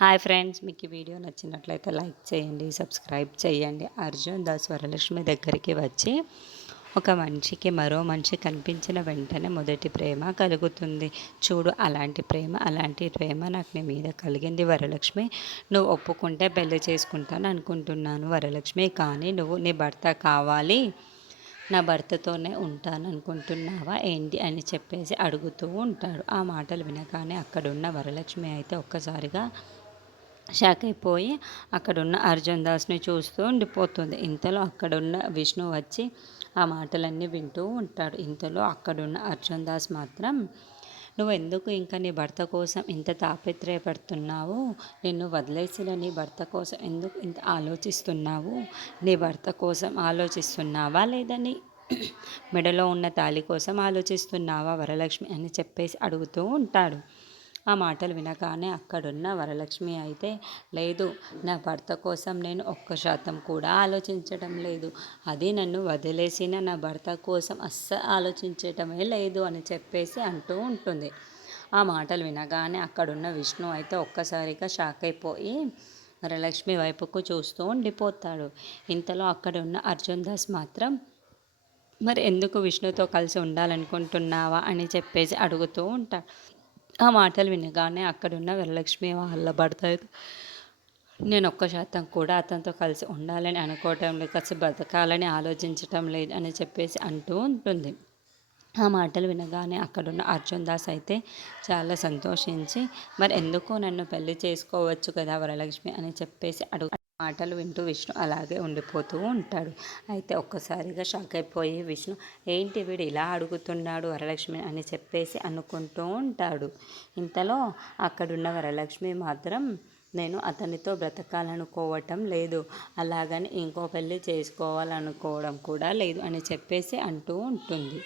Hi friends, మీకు ఈ video నచ్చినట్లయితే లైక్ చేయండి, సబ్స్క్రైబ్ చేయండి. అర్జున్ దాస్ వరలక్ష్మి దగ్గరికి వచ్చి ఒక మనిషికి మరో మనిషి కనిపించిన వెంటనే మొదటి ప్రేమ కలుగుతుంది. చూడు, అలాంటి ప్రేమ నాకు నీ మీద కలిగింది వరలక్ష్మి. నువ్వు ఒప్పుకుంటే పెళ్లి చేసుకుంటాను అనుకుంటున్నాను వరలక్ష్మి. కానీ నువ్వు నీ భర్త కావాలి, నా భర్తతోనే ఉంటాను అనుకుంటున్నావా ఏంటి అని చెప్పేసి అడుగుతూ ఉంటాడు. ఆ మాటలు వినగానే అక్కడున్న వరలక్ష్మి అయితే ఒక్కసారిగా షాక్ అయిపోయి అక్కడున్న అర్జున్ దాస్ని చూస్తూ ఉండిపోతుంది. ఇంతలో అక్కడున్న విష్ణు వచ్చి ఆ మాటలన్నీ వింటూ ఉంటాడు. ఇంతలో అక్కడున్న అర్జున్ దాస్ మాత్రం, నువ్వు ఎందుకు ఇంకా నీ భర్త కోసం ఇంత తాపత్రయపడుతున్నావు? నిన్ను వదిలేసిన నీ భర్త కోసం ఎందుకు ఇంత ఆలోచిస్తున్నావు? నీ భర్త కోసం ఆలోచిస్తున్నావా, లేదా నీ మెడలో ఉన్న తాళి కోసం ఆలోచిస్తున్నావా వరలక్ష్మి అని చెప్పేసి అడుగుతూ ఉంటాడు. ఆ మాటలు వినగానే అక్కడున్న వరలక్ష్మి అయితే, లేదు, నా భర్త కోసం నేను 1% కూడా ఆలోచించటం లేదు. అది నన్ను వదిలేసిన నా భర్త కోసం అస్సలు ఆలోచించటమే లేదు అని చెప్పేసి అంటూ ఉంటుంది. ఆ మాటలు వినగానే అక్కడున్న విష్ణు అయితే ఒక్కసారిగా షాక్ అయిపోయి వరలక్ష్మి వైపుకు చూస్తూ ఉండిపోతాడు. ఇంతలో అక్కడున్న అర్జున్ దాస్ మాత్రం, మరి ఎందుకు విష్ణుతో కలిసి ఉండాలనుకుంటున్నావా అని చెప్పేసి అడుగుతూ ఉంటాడు. ఆ మాటలు వినగానే అక్కడున్న వరలక్ష్మి వాళ్ళ భర్త అయితే, నేను 1% కూడా అతనితో కలిసి ఉండాలని అనుకోవటం లేదు, కలిసి బతకాలని ఆలోచించటం లేదు అని చెప్పేసి అంటూ ఉంటుంది. ఆ మాటలు వినగానే అక్కడున్న అర్జున్ దాస్ అయితే చాలా సంతోషించి, మరి ఎందుకు నన్ను పెళ్లి చేసుకోవచ్చు కదా వరలక్ష్మి అని చెప్పేసి మాటలు వింటూ విష్ణు అలాగే ఉండిపోతూ ఉంటాడు. అయితే ఒక్కసారిగా షాక్ అయిపోయి విష్ణు, ఏంటి వీడు ఇలా అడుగుతున్నాడు వరలక్ష్మి అని చెప్పేసి అనుకుంటూ ఉంటాడు. ఇంతలో అక్కడున్న వరలక్ష్మి మాత్రం, నేను అతనితో బ్రతకాలనుకోవటం లేదు, అలాగని ఇంకో పెళ్ళి చేసుకోవాలనుకోవడం కూడా లేదు అని చెప్పేసి అంటూ ఉంటుంది.